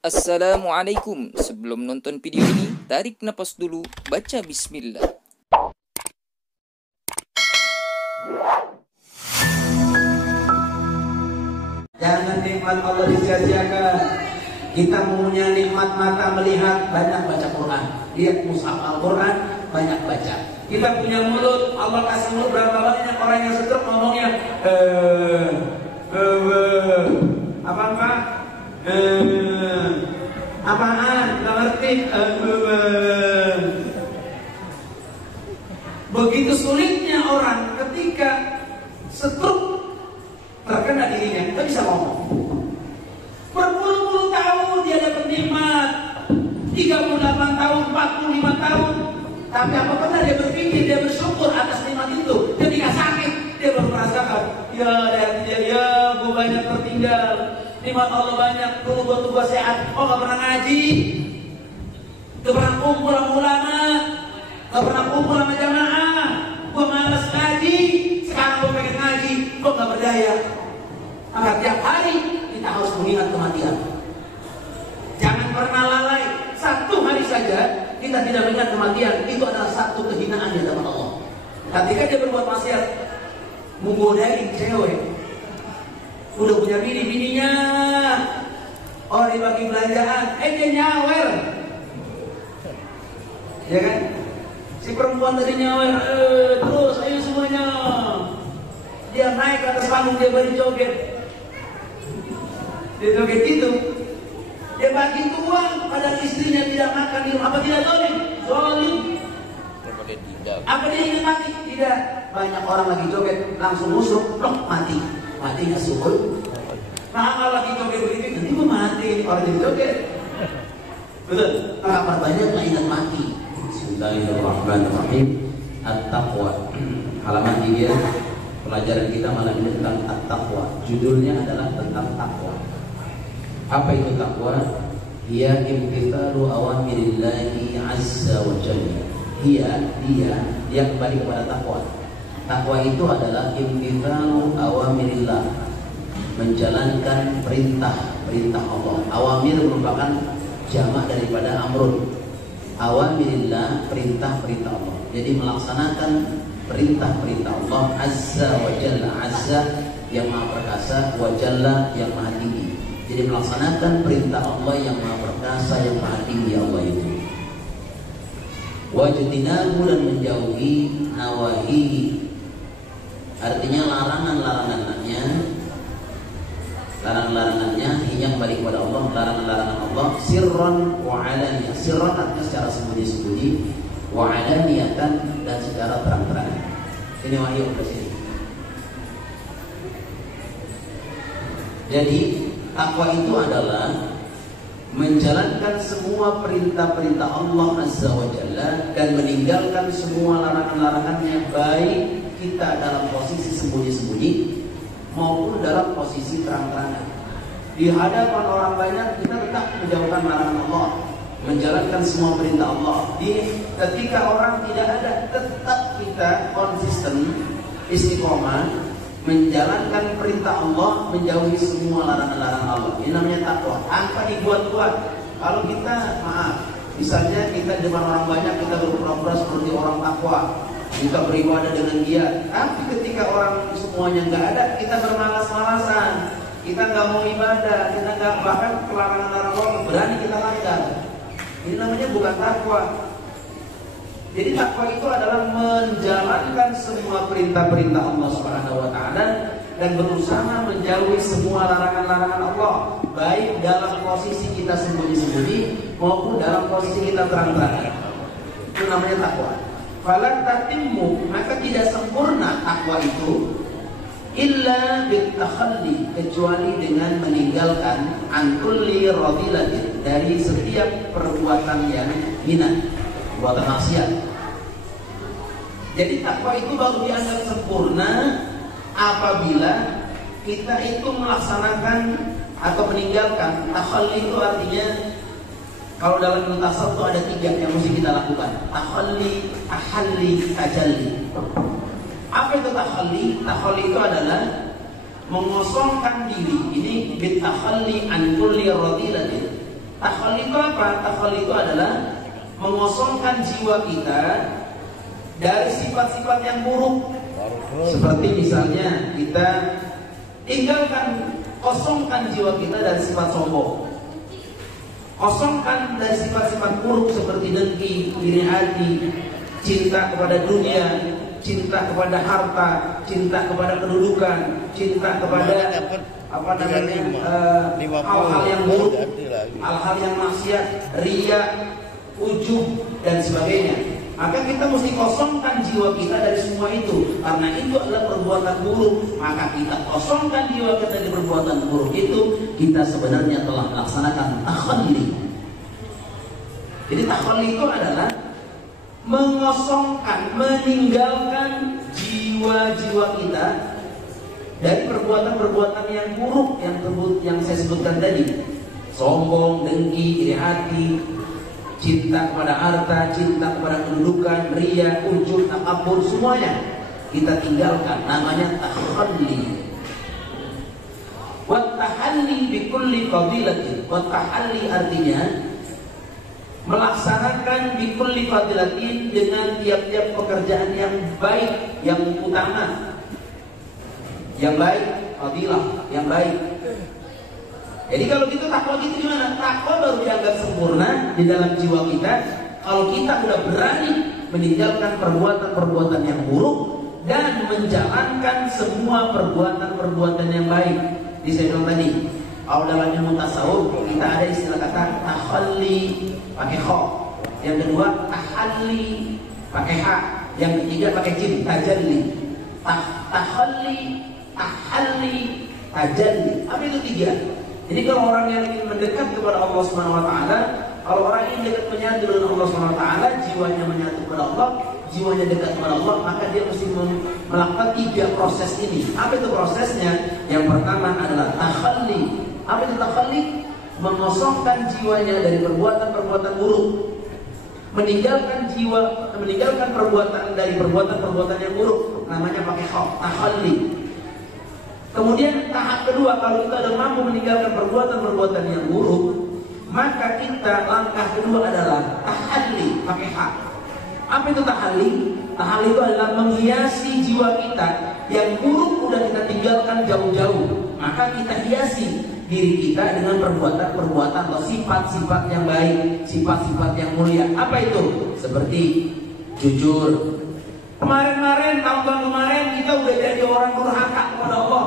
Assalamualaikum. Sebelum nonton video ini, tarik napas dulu, baca bismillah. Jangan nikmat Allah disia-siakan. Kita punya nikmat mata melihat, banyak baca Quran. Lihat mushaf Al-Quran, banyak baca. Kita punya mulut, Allah kasih mulut, berapa banyak orang yang stroke ngomongnya apaan Pak? Apaan? Gak ngerti. Begitu sulitnya orang ketika stroke terkena dirinya, tidak bisa ngomong. Berpuluh-puluh tahun dia dapat nikmat, 38 tahun, 45 tahun, tapi apa pernah dia berpikir, dia bersyukur atas nikmat itu. Ketika sakit, dia baru merasakan, ya, gue banyak tertinggal, nikmat Allah banyak. Dulu gue sehat, gak pernah ngaji, gak pernah kumpul sama ulama, gak pernah kumpul sama jamaah, gue malas ngaji. Sekarang gue pengen ngaji, gue gak berdaya. Maka tiap hari kita harus mengingat kematian. Jangan pernah lalai. Satu hari saja kita tidak mengingat kematian, itu adalah satu kehinaan di hadapan Allah. Ketika dia berbuat maksiat, menggodain cewek, udah punya bininya, orang dibagi belanjaan, dia nyawer, ya kan? Si perempuan tadi nyawer, terus ayo semuanya. Dia naik ke atas panggung, dia berjoget. Dia joget itu, dia bagi uang pada istrinya, tidak makan di rumah. Apa tidak zalim? Zalim. Apa dia ingin mati? Tidak. Banyak orang lagi joget langsung musuk, plok, mati. Matinya subur. Nah kalau lagi joget begitu, nanti mau mati orang yang joget. Betul. Maka banyak nggak ingat mati. Bismillahirrahmanirrahim. At-taqwa. Halaman 3. Pelajaran kita malam ini tentang at-taqwa. Judulnya adalah tentang takwa. Apa itu takwa? Ia imtithalu awamirillahi azza wa jalla. Dia kembali kepada takwa. Takwa itu adalah imtithalu awamirillah, menjalankan perintah Allah. Awamir merupakan jamak daripada amrun. Awamirillah, perintah Allah. Jadi melaksanakan perintah Allah azza wa jalla. Azza yang maha perkasa, wa jalla yang maha tinggi. Jadi melaksanakan perintah Allah yang maha perkasa, yang maha tinggi Allah itu. Wajtinabu, dan menjauhi nawahi, artinya larangan-larangannya yang kembali kepada Allah, larangan-larangan Allah, sirran wa alaniyah. Sirran artinya secara sembunyi-sembunyi, wa alaniyatan, dan secara terang-terangan. Ini wahyu ke sini. Jadi takwa itu adalah menjalankan semua perintah-perintah Allah Azza wa Jalla dan meninggalkan semua larangan-larangannya, baik kita dalam posisi sembunyi-sembunyi maupun dalam posisi terang-terangan. Di hadapan orang banyak kita tetap menjauhkan larangan Allah, menjalankan semua perintah Allah. Ketika orang tidak ada, tetap kita konsisten, istiqomah, menjalankan perintah Allah, menjauhi semua larangan-larangan Allah. Ini namanya takwa. Tanpa dibuat-buat. Kalau kita, misalnya kita di depan orang banyak, kita berpura-pura seperti orang takwa, kita beribadah dengan dia. Tapi ketika orang semuanya nggak ada, kita bermalas-malasan, kita nggak mau ibadah, kita nggak, bahkan larangan-larangan Allah berani kita langgar. Ini namanya bukan takwa. Jadi takwa itu adalah menjalankan semua perintah-perintah Allah Subhanahu wa taala dan berusaha menjauhi semua larangan-larangan Allah, baik dalam posisi kita sembunyi-sembunyi maupun dalam posisi kita terang-terangan. Itu namanya takwa. Falan tatimmu, maka tidak sempurna takwa itu illa bitakhalli, kecuali dengan meninggalkan an kulli radilatin, dari setiap perbuatan yang hina, perbuatan maksiat. Jadi takwa itu baru dianggap sempurna apabila kita itu melaksanakan atau meninggalkan. Takhalli itu artinya, kalau dalam ilmu tasawuf itu ada 3 yang mesti kita lakukan: takhalli, tahalli, tajalli. Apa itu takhalli? Takhalli itu adalah mengosongkan diri. Ini bitakhalli an kulli radilatin, apa? Takhalli itu adalah mengosongkan jiwa kita dari sifat-sifat yang buruk. Seperti misalnya kita kosongkan jiwa kita dari sifat sombong, kosongkan dari sifat-sifat buruk seperti dengki, iri hati, cinta kepada dunia, cinta kepada harta, cinta kepada kedudukan, cinta kepada hal-hal yang buruk, hal-hal yang maksiat, riya, ujub dan sebagainya. Maka kita mesti kosongkan jiwa kita dari semua itu, karena itu adalah perbuatan buruk. Maka kita kosongkan jiwa kita dari perbuatan buruk itu, kita sebenarnya telah melaksanakan takhalli. Jadi takhalli itu adalah mengosongkan, meninggalkan jiwa-jiwa kita dari perbuatan-perbuatan yang buruk yang saya sebutkan tadi. Sombong, dengki, iri hati, cinta kepada harta, cinta kepada kedudukan, riya, ujub, takabur, semuanya kita tinggalkan. Namanya takhalli. Wa tahalli bi kulli fadilatin. Wa tahalli artinya melaksanakan bi kulli fadilatin, dengan tiap-tiap pekerjaan yang baik, yang utama, yang baik, fadilah, yang baik. Jadi kalau gitu takwa gitu gimana? Takwa baru dianggap sempurna di dalam jiwa kita kalau kita sudah berani meninggalkan perbuatan-perbuatan yang buruk dan menjalankan semua perbuatan-perbuatan yang baik. Di saya bilang tadi, kalau dalam ilmu tasawuf kita ada istilah kata takhalli pakai kha, yang kedua tahalli pakai ha, yang ketiga pakai jim, tajalli. Takhalli, tahalli, tajalli. Apa itu tiga? Jadi kalau orang yang ingin mendekat kepada Allah Subhanahu wa taala, kalau orang ingin dekat menyatu dengan Allah Subhanahu wa taala, jiwanya menyatu kepada Allah, jiwanya dekat kepada Allah, maka dia mesti melakukan tiga proses ini. Apa itu prosesnya? Yang pertama adalah takhalli. Apa itu takhalli? Mengosongkan jiwanya dari perbuatan-perbuatan buruk. Meninggalkan perbuatan dari perbuatan-perbuatan yang buruk. Namanya pakai kha, takhalli. Kemudian tahap kedua, kalau kita sudah mampu meninggalkan perbuatan-perbuatan yang buruk, maka kita langkah kedua adalah tahalli pakai hak. Apa itu tahalli? Tahalli itu adalah menghiasi jiwa kita yang buruk udah kita tinggalkan jauh-jauh. Maka kita hiasi diri kita dengan perbuatan-perbuatan atau sifat-sifat yang baik, sifat-sifat yang mulia. Apa itu? Seperti jujur. Tahun-tahun kemarin kita udah jadi orang durhaka kepada Allah.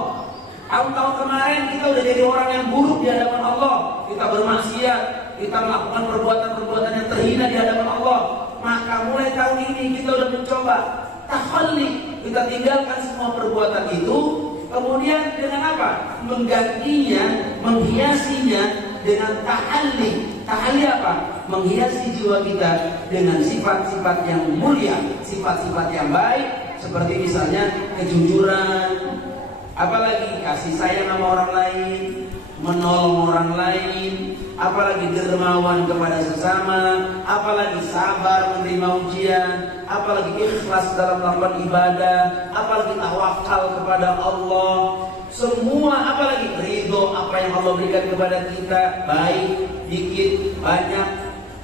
Tahun-tahun kemarin kita udah jadi orang yang buruk di hadapan Allah. Kita bermaksiat, kita melakukan perbuatan-perbuatan yang terhina di hadapan Allah. Maka mulai tahun ini kita udah mencoba takhalli, kita tinggalkan semua perbuatan itu. Kemudian dengan apa? Menggantinya, menghiasinya dengan tahalli. Tahalli apa? Menghiasi jiwa kita dengan sifat-sifat yang mulia, sifat-sifat yang baik, seperti misalnya kejujuran, apalagi kasih sayang sama orang lain, menolong orang lain, apalagi dermawan kepada sesama, apalagi sabar menerima ujian, apalagi ikhlas dalam melakukan ibadah, apalagi tawakal kepada Allah. Semua, apalagi ridho apa yang Allah berikan kepada kita, baik, dikit, banyak,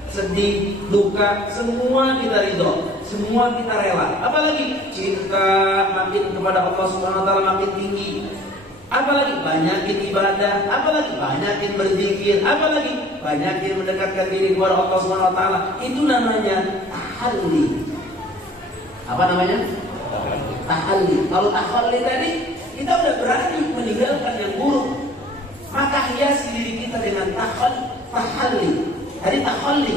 sedih, duka, semua kita ridho, semua kita rela. Apalagi cinta makin kepada Allah Subhanahu wa taala makin tinggi. Apalagi banyakin ibadah, apalagi banyakin berzikir, apalagi banyakin mendekatkan diri kepada Allah Subhanahu wa taala. Itu namanya tahalli. Apa namanya? Tahalli. Kalau tahalli tadi kita udah berani meninggalkan yang buruk, maka hiasi diri kita dengan tahalli. Jadi tahalli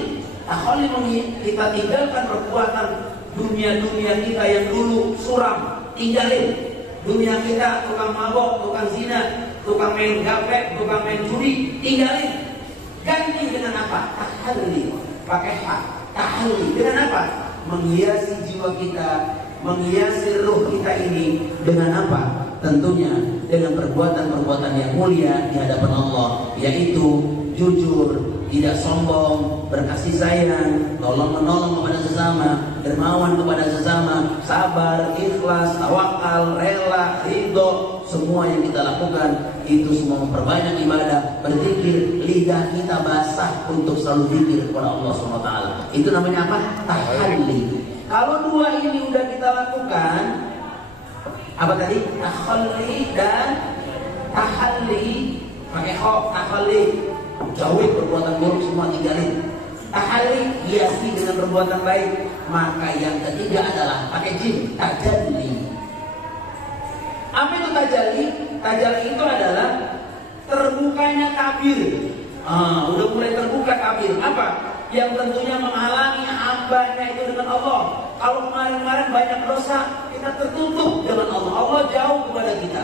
kita tinggalkan perbuatan dunia kita yang dulu suram, tinggalin. Dunia kita tukang mabok, tukang zina, tukang main gape, tukang main judi, tinggalin. Ganti dengan apa? Tahalli. Pakai hak. Tahalli dengan apa? Menghiasi jiwa kita, menghiasi ruh kita ini dengan apa? Tentunya dengan perbuatan-perbuatan yang mulia di hadapan Allah, yaitu jujur, tidak sombong, berkasih sayang, tolong-menolong kepada sesama, dermawan kepada sesama, sabar, ikhlas, tawakal, rela, ridho. Semua yang kita lakukan itu semua memperbanyak ibadah, berzikir, lidah kita basah untuk selalu zikir kepada Allah SWT. Itu namanya apa? Tahalli. Kalau dua ini udah kita lakukan, apa tadi? Tahalli dan tahalli, pakai kho, tahalli, jauhi perbuatan buruk semua, tinggalin. Tahalli, hiasi dengan perbuatan baik. Maka yang ketiga adalah pakai jim, tajalli. Apa itu tajalli? Tajalli itu adalah terbukanya tabir. Udah mulai terbuka tabir. Apa? Yang tentunya menghalangi hambanya itu dengan Allah. Kalau kemarin-kemarin banyak dosa, kita tertutup dengan Allah. Allah jauh kepada kita.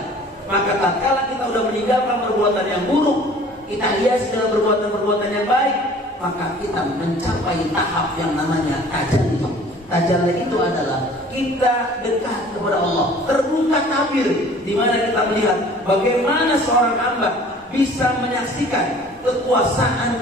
Maka tatkala kita udah meninggalkan perbuatan yang buruk, kita hias dengan perbuatan-perbuatan yang baik, maka kita mencapai tahap yang namanya tajalli. Tajalli itu adalah kita dekat kepada Allah, terbuka tabir, di mana kita melihat bagaimana seorang hamba bisa menyaksikan kekuasaan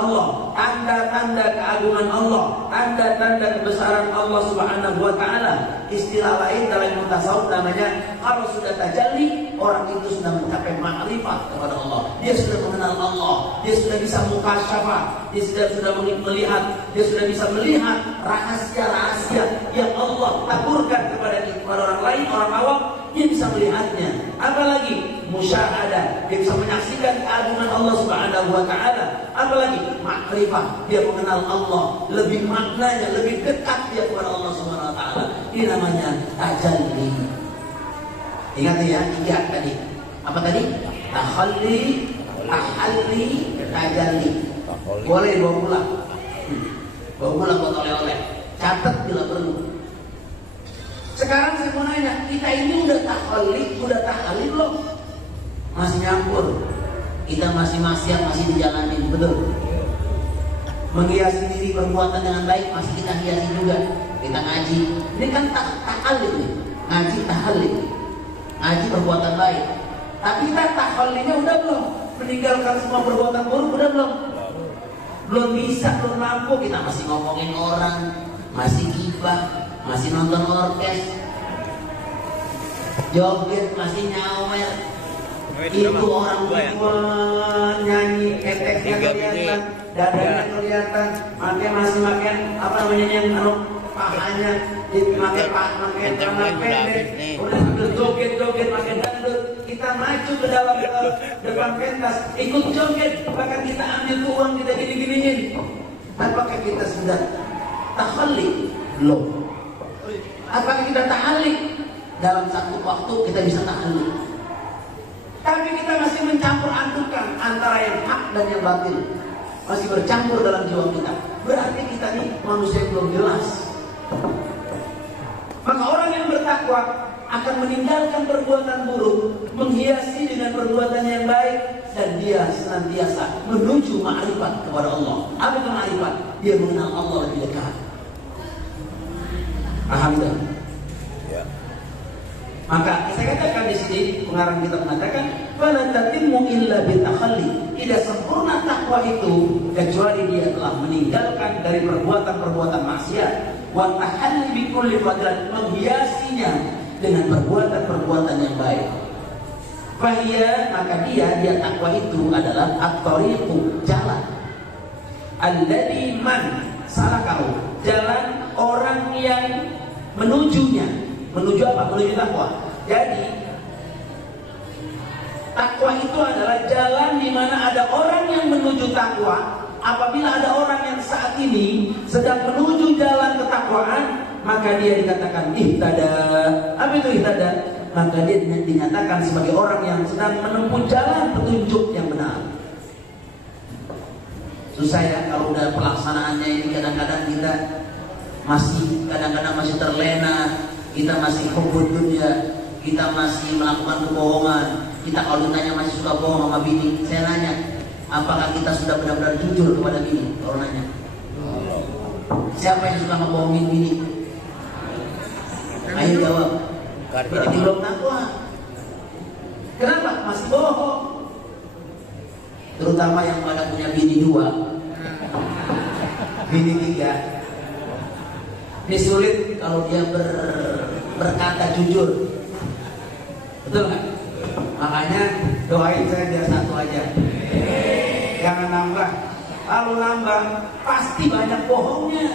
Allah, tanda-tanda keagungan Allah, tanda-tanda kebesaran Allah Subhanahu wa taala. Istilah lain dalam ilmu tasawuf namanya, kalau sudah tajalli, orang itu sudah mencapai ma'rifat kepada Allah. Dia sudah mengenal Allah, dia sudah bisa mukasyafah, dia sudah melihat, dia sudah bisa melihat rahasia-rahasia yang Allah taburkan kepada orang lain, orang awam, dia bisa melihatnya. Apalagi musyahadah, dia bisa menyaksikan keagungan Allah Subhanahu wa taala. Apalagi makrifah, dia mengenal Allah, lebih maknanya, lebih dekat dia kepada Allah Subhanahu wa taala. Ini namanya tajalli. Ingat ya, tiga tadi. Apa tadi? Tahalli, tahalli, tajalli. Boleh bawa pulang. Bawa pulang buat oleh-oleh. Catat bila perlu. Sekarang saya mau nanya, kita ini udah tahalli, udah tahalli belum? Masih nyampur. Kita masih maksiat, masih dijalanin, betul. Menghiasi diri perbuatan dengan baik masih kita hiasi juga. Kita ngaji, ini kan tahalli nih. Ngaji tahalli, ngaji perbuatan baik. Tapi kita tahallinya udah belum? Meninggalkan semua perbuatan buruk udah belum? Belum bisa, belum mampu. Kita masih ngomongin orang, masih gibah, masih nonton orkes, joget, masih nyawer. Itu orang tua nyanyi, keteknya kelihatan, dadanya kelihatan, masih makan apa namanya yang pahanya, pakai celana pendek, udah joget-joget, makin dangdut. Kita maju ke dalam depan pentas, ikut joget, bahkan kita ambil uang, kita gini-giniin. Apakah kita sudah tahalli? Belum. Apakah kita tahalli? Dalam satu waktu kita bisa tahalli. Tapi kita masih mencampur adukan antara yang hak dan yang batil, masih bercampur dalam jiwa kita. Berarti kita ini manusia yang belum jelas. Maka orang yang bertakwa akan meninggalkan perbuatan buruk, menghiasi dengan perbuatan yang baik, dan dia senantiasa menuju ma'rifat kepada Allah. Apa itu ma'rifat? Dia mengenal Allah lebih dekat. Alhamdulillah. Maka saya katakan di sini, pengarang kita mengatakan, "Fala tatimmu illa bitakhalli." Tidak sempurna takwa itu kecuali dia telah meninggalkan dari perbuatan-perbuatan maksiat, wa tahalli bi kulli fadlan, menghiasinya dengan perbuatan-perbuatan yang baik. Fahiyya, maka dia takwa itu adalah at-tariqu, jalan. Alladhi man salakahu, jalan orang yang menujunya. Menuju apa? Menuju takwa. Jadi takwa itu adalah jalan di mana ada orang yang menuju takwa. Apabila ada orang yang saat ini sedang menuju jalan ketakwaan, maka dia dikatakan ihtada. Apa itu ihtada? Maka dia dinyatakan sebagai orang yang sedang menempuh jalan petunjuk yang benar. Susah ya kalau udah pelaksanaannya ini, kadang-kadang kita masih terlena. Kita masih hubud dunia, kita masih melakukan kebohongan. Kita kalau ditanya masih suka bohong sama bini, saya nanya, apakah kita sudah benar-benar jujur kepada bini? Kalau nanya, siapa yang suka ngebohongin bini? Ayo jawab. Ini belum takwa. Kenapa? Masih bohong. Terutama yang pada punya bini 2, bini 3. Ini sulit kalau dia berkata jujur, betul nggak? Makanya Doain saya biar satu aja. Jangan nambah. Kalau nambah pasti banyak bohongnya.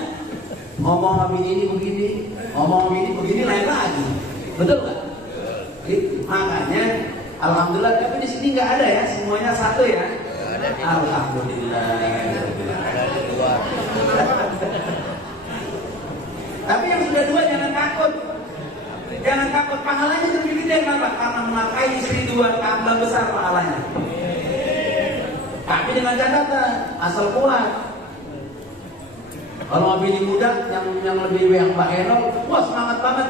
Ngomong begini begini, ngomong begini lain lagi. Betul nggak? Makanya alhamdulillah, tapi di sini nggak ada ya, semuanya satu ya. Alhamdulillah. Tapi yang sudah dua jangan takut. Jangan takut, pahalanya lebih gede. Kenapa? Karena memakai istri dua, tambah besar pahalanya. Tapi dengan catatan, asal kuat. Kalau bini muda yang lebih yang Mbak Enol, wah semangat banget.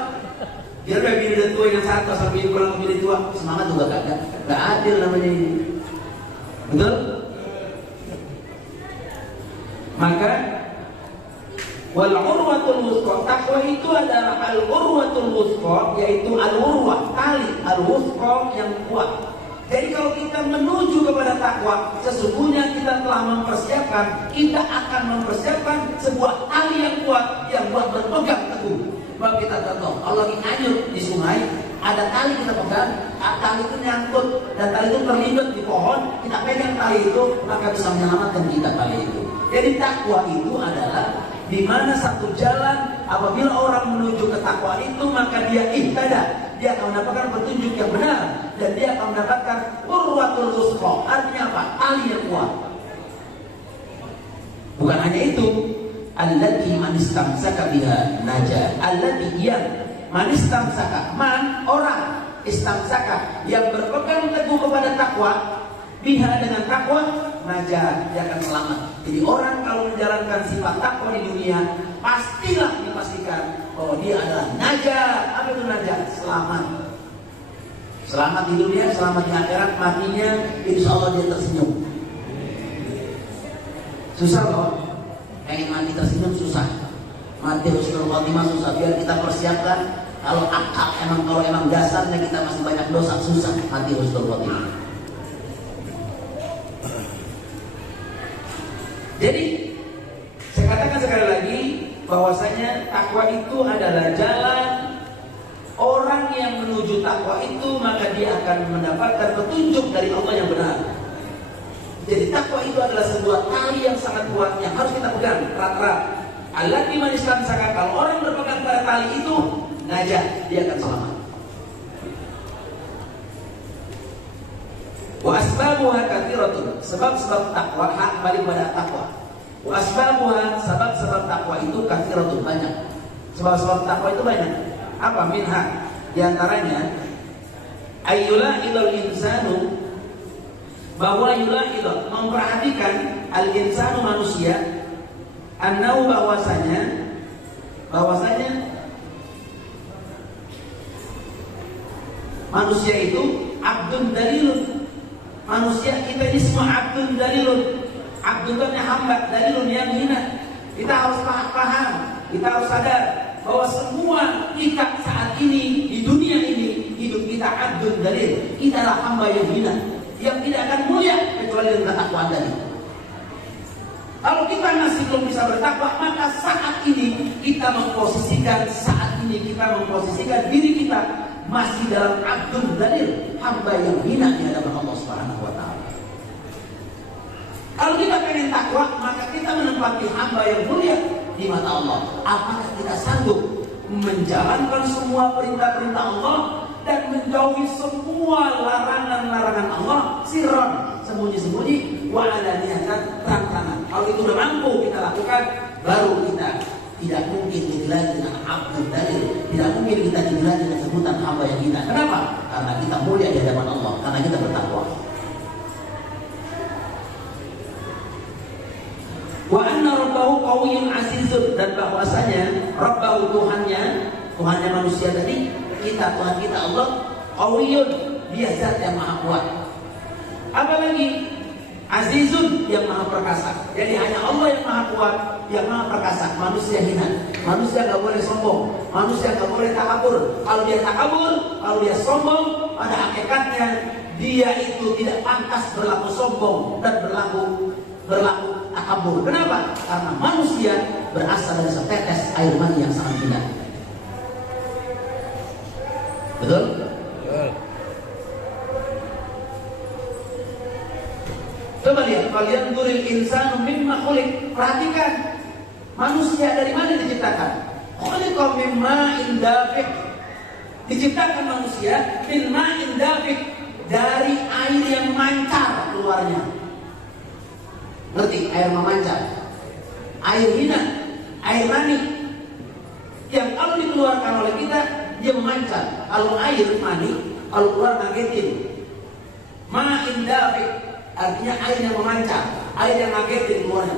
Dia udah bini udah tua yang satu, asal bini kurang bini tua, semangat juga gak adil namanya ini. Betul? Maka wal urwatul wusqa, takwa itu adalah al urwatul wusqa, yaitu al urwah, tali al wusqa yang kuat. Jadi kalau kita menuju kepada takwa, sesungguhnya kita telah mempersiapkan, kita akan mempersiapkan sebuah tali yang kuat yang buat berpegang teguh. Sebab kita tahu, kalau lagi hanyut di sungai, ada tali kita pegang, tali itu nyangkut dan tali itu terlibat di pohon, kita pegang tali itu, maka bisa menyelamatkan kita tali itu. Jadi takwa itu adalah di mana satu jalan, apabila orang menuju ke takwa itu, maka dia ihtada, dia akan mendapatkan petunjuk yang benar dan dia akan mendapatkan urwatul wusqa. Artinya apa? Tali yang kuat. Bukan hanya itu, allati man istamsaka biha naja, allati yang man istamsaka, man orang, istamsaka yang berpegang teguh kepada takwa, biha dengan takwa, naja, dia akan selamat. Jadi orang kalau menjalankan sifat takwa di dunia, pastilah dipastikan bahwa dia adalah naja. Apa itu naja? Selamat. Selamat di dunia, selamat di akhirat, matinya insya Allah dia tersenyum. Susah loh, pengen mati tersenyum susah. Mati husnul khotimah susah. Biar kita persiapkan, kalau emang dasarnya kita masih banyak dosa, susah mati husnul khotimah. Jadi saya katakan sekali lagi bahwasanya takwa itu adalah jalan orang yang menuju takwa itu, maka dia akan mendapatkan petunjuk dari Allah yang benar. Jadi takwa itu adalah sebuah tali yang sangat kuat yang harus kita pegang erat-erat. Allati man istamsaka, kalau orang berpegang pada tali itu, najah, dia akan selamat. Wa asbabuha katsiratun, sebab-sebab takwa, hak balik pada takwa. Wa asbabuha, sebab-sebab takwa itu katsiratun, banyak. Sebab-sebab takwa itu banyak. Apa minha? Di antaranya ayyulahidul insanu, bahwa yulahidul, memperhatikan al insanu manusia, annau bahwasanya manusia itu abdun dalilun. Manusia kita ini semua abdun dalilun. Abdun itu hamba, dalilun yang hina. Kita harus paham, kita harus sadar bahwa semua kita saat ini di dunia ini, hidup kita abdun dalil. Kita adalah hamba yang hina, yang tidak akan mulia kecuali dengan takwa tadi. Kalau kita masih belum bisa bertakwa, maka saat ini kita memposisikan diri kita masih dalam abdun dalil, hamba yang hina di hadapan Allah Subhanahu wa taala. Kalau kita pengen takwa, maka kita menempati hamba yang mulia di mata Allah. Apakah kita sanggup menjalankan semua perintah-perintah Allah dan menjauhi semua larangan-larangan Allah, sirron, sembunyi-sembunyi, wa alaniyatan, terang-terangan. Kalau itu udah mampu kita lakukan, baru kita tidak mungkin dinilai dengan abdul dalil, tidak mungkin kita dinilai dengan sebutan hamba yang hina. Kenapa? Karena kita mulia di hadapan Allah, karena kita bertakwa. Wa anna rabbahu qawiyyun azizun, dan bahwasanya rabbahu, Tuhannya manusia tadi, Tuhan kita Allah, qawiyyun, dia zat yang maha kuat. Apalagi azizun, yang maha perkasa. Jadi hanya Allah yang maha kuat, yang maha perkasa. Manusia hina, manusia gak boleh sombong, manusia gak boleh takabur. Kalau dia takabur, kalau dia sombong, pada hakikatnya dia itu tidak pantas berlaku sombong dan berlaku takabur. Kenapa? Karena manusia berasal dari setetes air mani yang sangat hina. Betul? insanu mimma khuliq. Perhatikan, manusia dari mana diciptakan? Khuliqa min ma'in dafiq. Diciptakan manusia min ma'in dafiq, dari air yang memancar keluarnya. Ngerti air memancar? Air hina, air mani yang kalau dikeluarkan oleh kita dia memancar. Kalau air mani kalau keluar ngagetin. Ma'in dafiq artinya air yang memancar, air yang ngagetin keluarnya.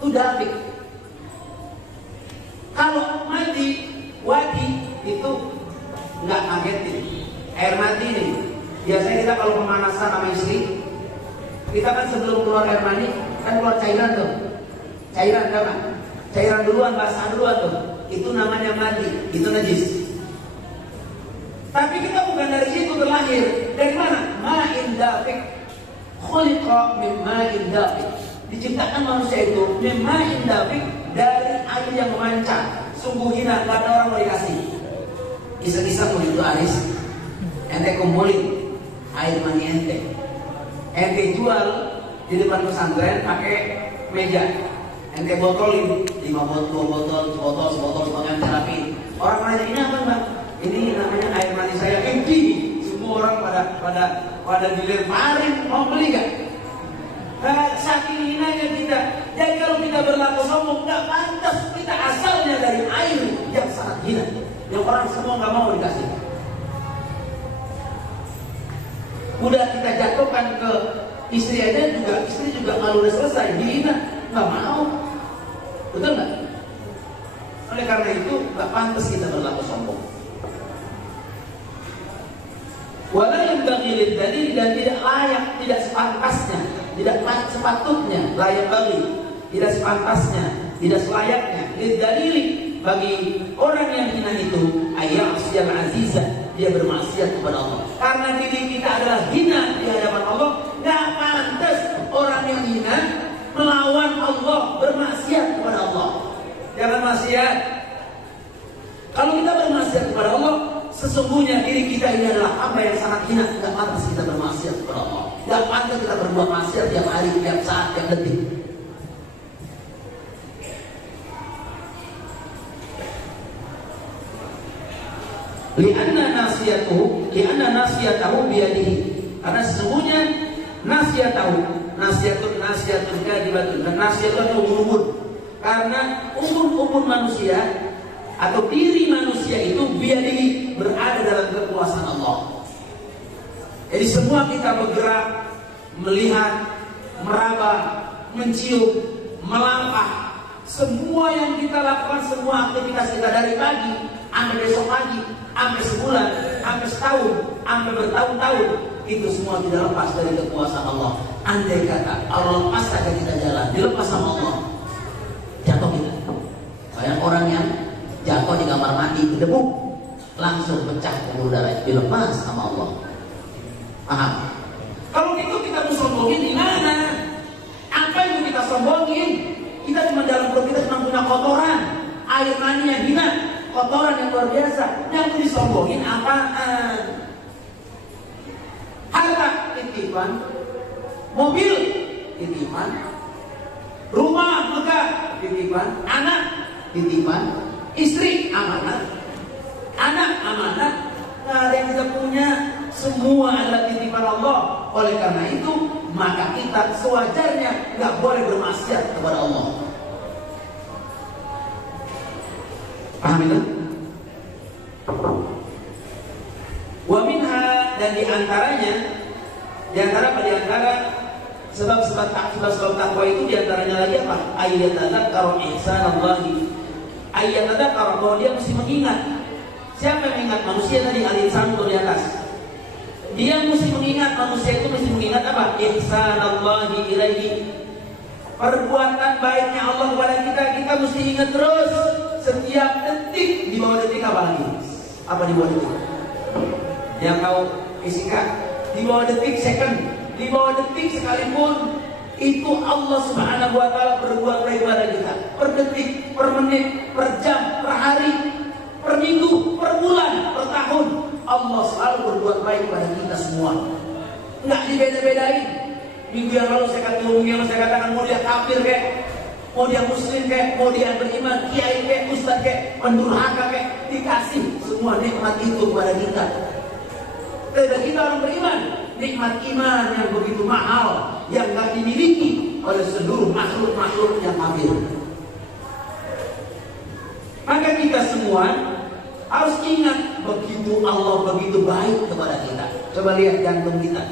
Itu dafiq. Kalau mati wadi itu nggak ngagetin. Air mati ini biasanya kita kalau pemanasan sama istri, kita kan sebelum keluar air mani kan keluar cairan tuh. Cairan apa? Cairan duluan, basah duluan tuh. Itu namanya mandi, itu najis. Tapi kita bukan dari situ terlahir. Dari mana? Ma'in dafiq. Khuliqa min ma'in dafiq. Diciptakan manusia itu min ma'in dafiq, dari air yang memancar. Sungguh hina, gak ada orang mau dikasih. Iseng-iseng mau itu Aris, ente kumpulin air mani ente jual di depan pesantren pakai meja, ente botolin 5 botol, sebotol terapi. Orang nanya ini apa bang? Ini namanya air mani saya. Semua orang pada dilemparin, mau beli gak? Saking hinanya kita. Jadi kalau kita berlaku sombong, gak pantas. Kita asalnya dari air yang sangat hina, yang orang semua gak mau dikasih. Udah kita jatuhkan ke istri aja juga, istri juga malu udah selesai, dihina, gak mau. Betul gak? Oleh karena itu gak pantas kita berlaku sombong. Wala yang bagi dalil, dan tidak layak, tidak sepantasnya, tidak sepatutnya, layak bagi, tidak sepantasnya, tidak selayaknya, lidalili, bagi orang yang hina itu ayyasiyal azizah, dia bermaksiat kepada Allah. Karena diri kita adalah hina di hadapan Allah, gak pantas orang yang hina melawan Allah, bermaksiat kepada Allah. Jangan maksiat. Kalau kita bermaksiat kepada Allah, sesungguhnya diri kita ini adalah hamba yang sangat hina. Gak pantas kita bermaksiat kepada Allah. Gak pantas kita berbuat maksiat tiap hari, tiap saat, tiap detik. Lianna nasiyatahu biyadihi. Karena sesungguhnya nasiyatun kadibatun, dan nasiyatun ubun. Karena ubun manusia atau diri manusia itu biyadihi, berada dalam kekuasaan Allah. Jadi semua kita bergerak, melihat, meraba, mencium, melangkah, semua yang kita lakukan, semua aktivitas kita dari pagi sampai besok pagi, sampai sebulan, sampai setahun, sampai bertahun-tahun, itu semua tidak lepas dari kekuasaan Allah. Andai kata Allah lepas saja kita jalan, dilepas sama Allah, jatuh kita. Kayak orang yang jatuh di kamar mandi, berdebu, langsung pecah pembuluh darah, dilepas sama Allah. Paham? Kalau gitu kita mau sombongin di mana? Apa yang kita sombongin? Kita cuma dalam perut kita cuma punya kotoran, air mani yang hina, kotoran yang luar biasa. Yang disombongin apaan? Harta titipan, mobil titipan, rumah megah titipan, anak titipan, istri amanat, anak amanat. Nggak ada yang kita punya, semua adalah titipan Allah. Oleh karena itu, maka kita sewajarnya nggak boleh bermaksiat kepada Allah. Paham itu? Wa minha, dan diantaranya, diantara sebab-sebab takwa itu diantaranya lagi apa? Ayyatadzakkaru ihsanallahi. Ayyatadzakkaru, bahwa dia mesti mengingat. Siapa yang mengingat? Manusia tadi, al-insan di atas. Dia mesti mengingat, manusia itu mesti mengingat apa? Ihsanallahi ilaihi. Perbuatan baiknya Allah kepada kita, kita mesti ingat terus. Setiap detik, di bawah detik apa lagi? Apa di bawah detik? Yang tahu fisika, di bawah detik second, di bawah detik sekalipun, itu Allah Subhanahu wa ta'ala berbuat baik pada kita. Per detik, per menit, per jam, per hari, per minggu, per bulan, per tahun, Allah selalu berbuat baik pada kita semua. nggak dibeda-bedain. Minggu yang lalu saya katakan mau dia kafir kayak, mau dia muslim kayak, mau dia beriman, kiai kayak, ustaz kayak, pendurhaka kayak, dikasih semua nikmat itu kepada kita. Dan kita orang beriman, nikmat iman yang begitu mahal, yang nggak dimiliki oleh seluruh makhluk-makhluk yang kafir. Maka kita semua harus ingat, begitu Allah begitu baik kepada kita. Coba lihat jantung kita,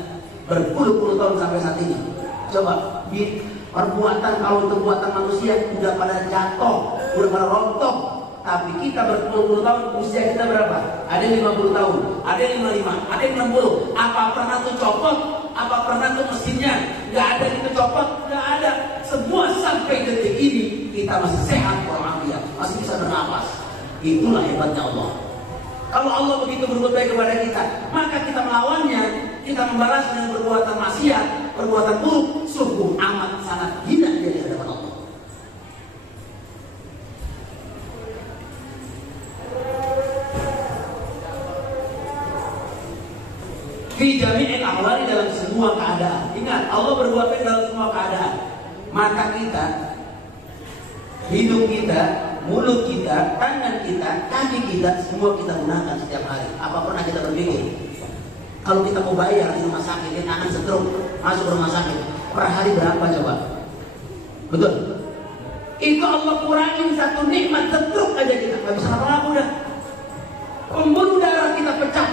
berpuluh-puluh tahun sampai saat ini. Coba perbuatan, kalau perbuatan manusia udah pada jatuh, udah pada rontok. Tapi kita berpuluh-puluh tahun, usia kita berapa? Ada 50 tahun, ada 55, ada 60. Apa pernah tuh copot? Apa pernah tuh mesinnya nggak ada kita copot? Nggak ada. Semua sampai detik ini kita masih sehat walafiat, masih bisa bernapas. Itulah hebatnya Allah. Kalau Allah begitu berbuat baik kepada kita, maka kita melawannya, kita membalas dengan perbuatan maksiat, perbuatan buruk, sungguh amat sangat hina di hadapan Allah. Fi jami'il ahwali, dalam semua keadaan. Ingat, Allah berbuat baik dalam semua keadaan. Mata kita, hidung kita, mulut kita, tangan kita, kaki kita, semua kita gunakan setiap hari. Apa pernah kita berpikir, kalau kita mau bayar di rumah sakit, kita akan stroke, masuk ke rumah sakit, per hari berapa coba? Betul? Itu Allah kurangin satu nikmat, stroke aja kita nggak bisa apa-apa udah. Pembuluh darah kita pecah,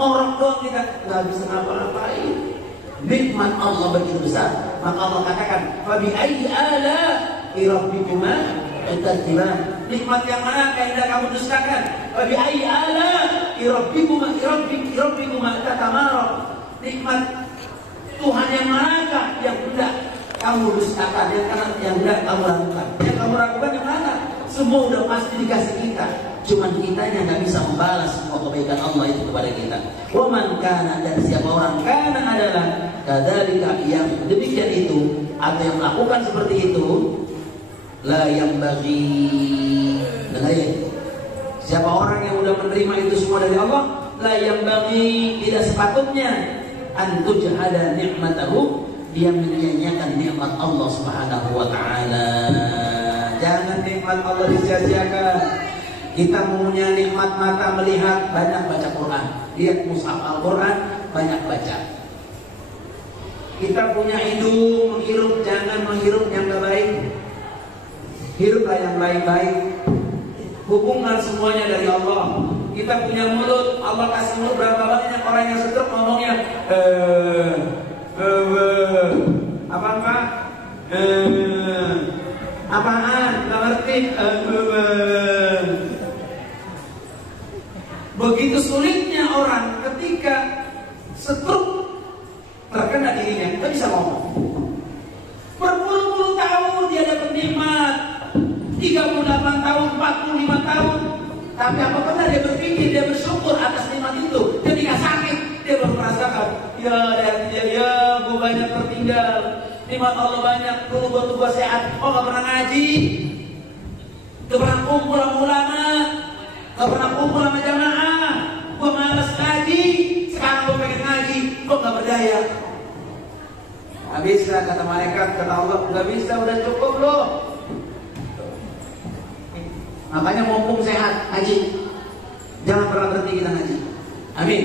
orang doang kita nggak bisa ngapa-ngapain. Nikmat Allah begitu besar. Maka Allah katakan, "Fabi ayyi ala'i rabbikuma tukadziban." Nikmat yang mana yang hendak kamu dustakan? Fabi ayyi ala'i rabbikuma tatamara. Nikmat Tuhan yang manakah yang hendak kamu dustakan, yang hendak kamu lakukan? Yang kamu lakukan yang mana? Semua udah pasti dikasih kita. Cuman kita yang nggak bisa membalas semua kebaikan Allah itu kepada kita. Wa man kana, dan siapa orang kana adalah kadzalika, yang demikian itu atau yang melakukan seperti itu, la yang bagi. Siapa orang yang udah menerima itu semua dari Allah, la yang bagi, tidak sepatutnya antu jahada nikmatahu, dia menyanyiakan nikmat Allah Subhanahu wa taala. Jangan nikmat Allah disia-siakan. Kita punya nikmat mata melihat, banyak baca Quran. Lihat mushaf Al-Quran, banyak baca. Kita punya hidung menghirup, jangan menghirup yang gak baik. Hiruplah yang baik-baik. Hubungan semuanya dari Allah. Kita punya mulut, Allah kasih mulut. Berapa banyak orang yang stroke ngomongnya apa? Apaan? Gak ngerti. Begitu sulitnya orang ketika stroke terkena dirinya, tak bisa ngomong. Berpuluh-puluh tahun dia dapat nikmat, 38 tahun, 45 tahun. Tapi apa pernah dia berpikir, dia bersyukur atas nikmat itu? Ketika sakit, dia baru merasakan, ya, gue banyak tertinggal. Nikmat Allah banyak, dulu gue sehat. Oh, gak pernah ngaji, gak pernah kumpul sama ulama, gak pernah kumpul sama jamaah, gue malas ngaji. Sekarang gue pengen ngaji, gue gak berdaya. Gak bisa, kata malaikat, kata Allah, gak bisa, udah cukup loh. Makanya mumpung sehat, ngaji. Jangan pernah berhenti kita ngaji. Amin.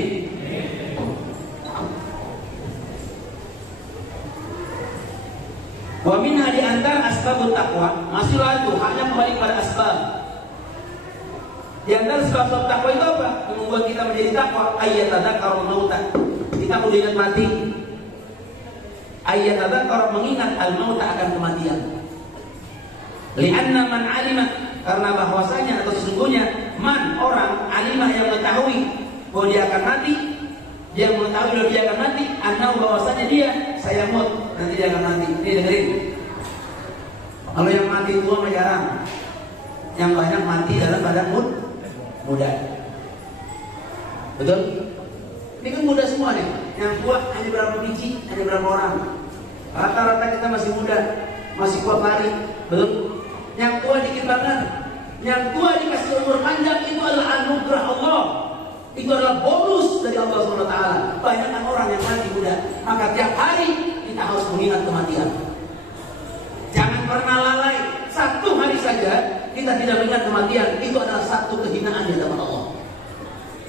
Wa minha, di antara asbabut taqwa, masih lalu hanya kembali pada asbab. Di antara sebab takwa itu apa? Yang membuat kita menjadi takwa, ayat tadzakkarul mauta. Kita mau ingat mati. Ayat tadzakkarul, mengingat al mauta, akan kematian. Li'anna man alima, karena bahwasanya atau sesungguhnya man, orang, alimah yang mengetahui bahwa dia akan mati, dia mengetahui bahwa dia akan mati, annahu, bahwasanya dia sayamut, nanti dia akan mati. Ini dengerin. Kalau yang mati tua mah jarang. Yang banyak mati dalam badan muda. Betul? Ini kan muda semua nih. Yang tua hanya berapa biji, hanya berapa orang. Rata-rata kita masih muda, masih kuat lari. Betul? Yang tua dikit banget. Yang tua dikasih umur panjang, itu adalah anugerah Allah. Itu adalah bonus dari Allah SWT. Banyakkan orang yang mati muda, maka tiap hari kita harus mengingat kematian. Jangan pernah lalai. Satu hari saja kita tidak mengingat kematian, itu adalah satu kehinaan di hadapan Allah.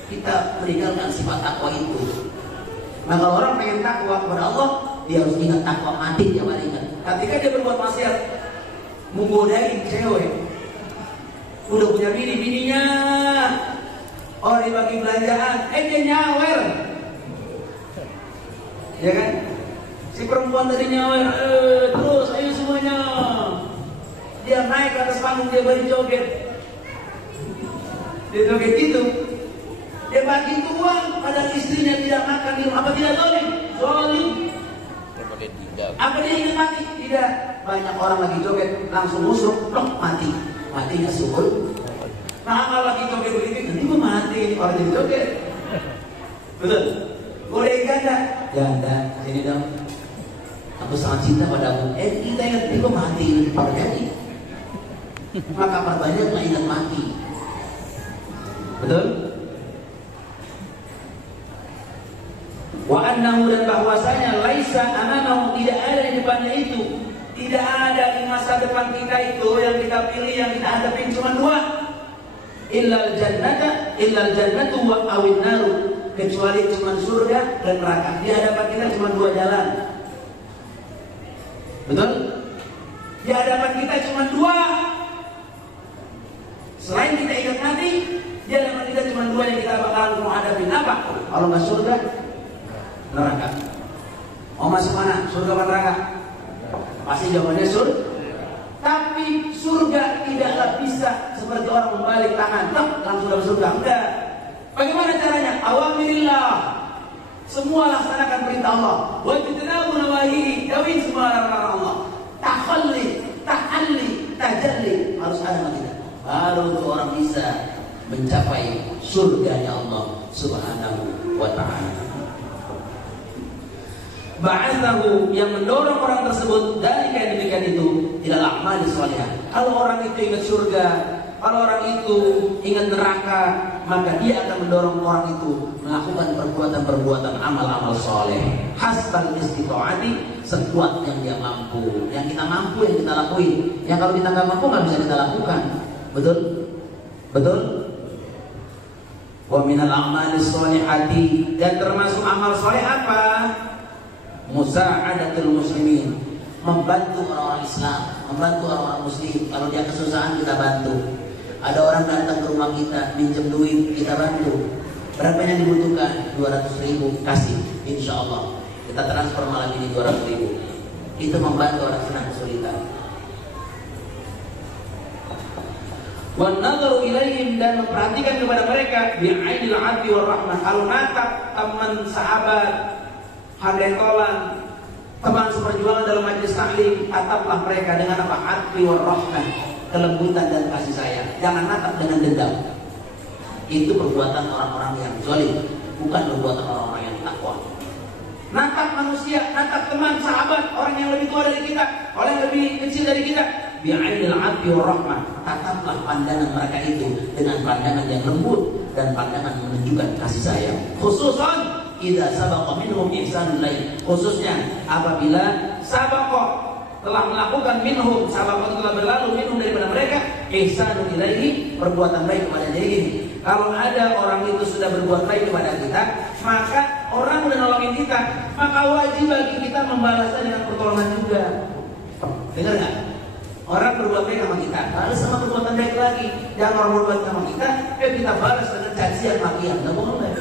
Kita meninggalkan sifat takwa itu. Nah, kalau orang pengen takwa kepada Allah, dia harus ingat takwa mati tiap hari kan. Ketika dia berbuat maksiat, menggodain cewek, udah punya bininya, orang dibagi belanjaan, dia nyawer, ya kan? Si perempuan tadi nyawer, terus ayo semuanya, dia naik ke atas panggung, dia beri joget, dia joget itu, dia bagi uang, padahal istrinya tidak makan di rumah. Apa tidak zalim? Zalim. Apa dia ingin mati? Tidak. Banyak orang lagi joget langsung musuk, mati. Matinya subur. Nah, kalau lagi joget begitu, nanti mau mati orang jadi joget. Betul. Boleh ganda? Ganda, sini dong. Aku sangat cinta padamu. Kita ingat, ini kok mati pada jadi. Maka perbanyaklah ingat mati. Betul? Wa annahu, dan bahwasanya laisa amamahu, tidak ada di depannya itu. Tidak ada di masa depan kita itu yang kita pilih, yang kita hadapin cuma dua. Illal jannatu wa awin naru, kecuali cuma surga dan neraka. Di hadapan kita cuma dua jalan. Betul? Di hadapan kita cuma dua. Selain kita ingat mati, di hadapan kita cuma dua yang kita bakalan mau hadapin. Apa? Kalau nggak surga, neraka. Mau masuk mana? Surga atau neraka? Pasti jawabannya surga. Tapi surga tidaklah bisa seperti orang membalik tangan, langsung dalam surga. Enggak. Bagaimana caranya? Awamirillah. Semua laksanakan perintah Allah. Wajibnahu nawahi, jauhi semua larangan Allah. Tahalli, tajalli, harus ada mati. Baru itu orang bisa mencapai surganya Allah Subhanahu wa ta'ala. Ba'athahu, yang mendorong orang tersebut dari yang demikian itu adalah amal salihah. Kalau orang itu ingat surga, kalau orang itu ingat neraka, maka dia akan mendorong orang itu melakukan perbuatan-perbuatan amal-amal soleh. Hasbal istita'ati, sekuat yang dia mampu. Yang kita mampu yang kita lakuin. Yang kalau kita nggak mampu nggak bisa kita lakukan. Betul? Betul? Wa minal a'malis solihati, dan termasuk amal soleh apa? Musa'adatul muslimin, membantu orang-orang Islam, membantu orang-orang muslim. Kalau dia kesusahan kita bantu. Ada orang datang ke rumah kita minjem duit, kita bantu. Berapa yang dibutuhkan? 200.000, kasih. Insya Allah kita transfer malam ini 200.000. Itu membantu orang sedang kesulitan. Wan nadharu ilaihim, dan memperhatikan kepada mereka bi'ainil 'adli war rahmah. Kalau natap teman sahabat, hadetolan, teman seperjuangan dalam majelis taklim, tataplah mereka dengan apa? Adli war rahmah, kelembutan dan kasih sayang. Jangan natap dengan dendam. Itu perbuatan orang-orang yang zalim, bukan perbuatan orang-orang yang takwa. Natap manusia, natap teman, sahabat, orang yang lebih tua dari kita, orang yang lebih kecil dari kita, bi'ainil 'adli war rahmah. Tataplah pandangan mereka itu dengan pandangan yang lembut dan pandangan menunjukkan kasih sayang. Khususan idza sabaqa minhum ihsanul lain, khususnya apabila sabaqa, telah melakukan minhum, sabaqa telah berlalu minhum daripada mereka, ihsanul ilaihi, perbuatan baik kepada diri ini. Kalau ada orang itu sudah berbuat baik kepada kita, maka orang udah nolongin kita, maka wajib bagi kita membalasnya dengan pertolongan juga. Dengar nggak? Orang berbuat baik sama kita, balas sama perbuatan baik lagi. Jangan orang berbuat sama kita, kita balas dengan cacian makian. Nggak boleh.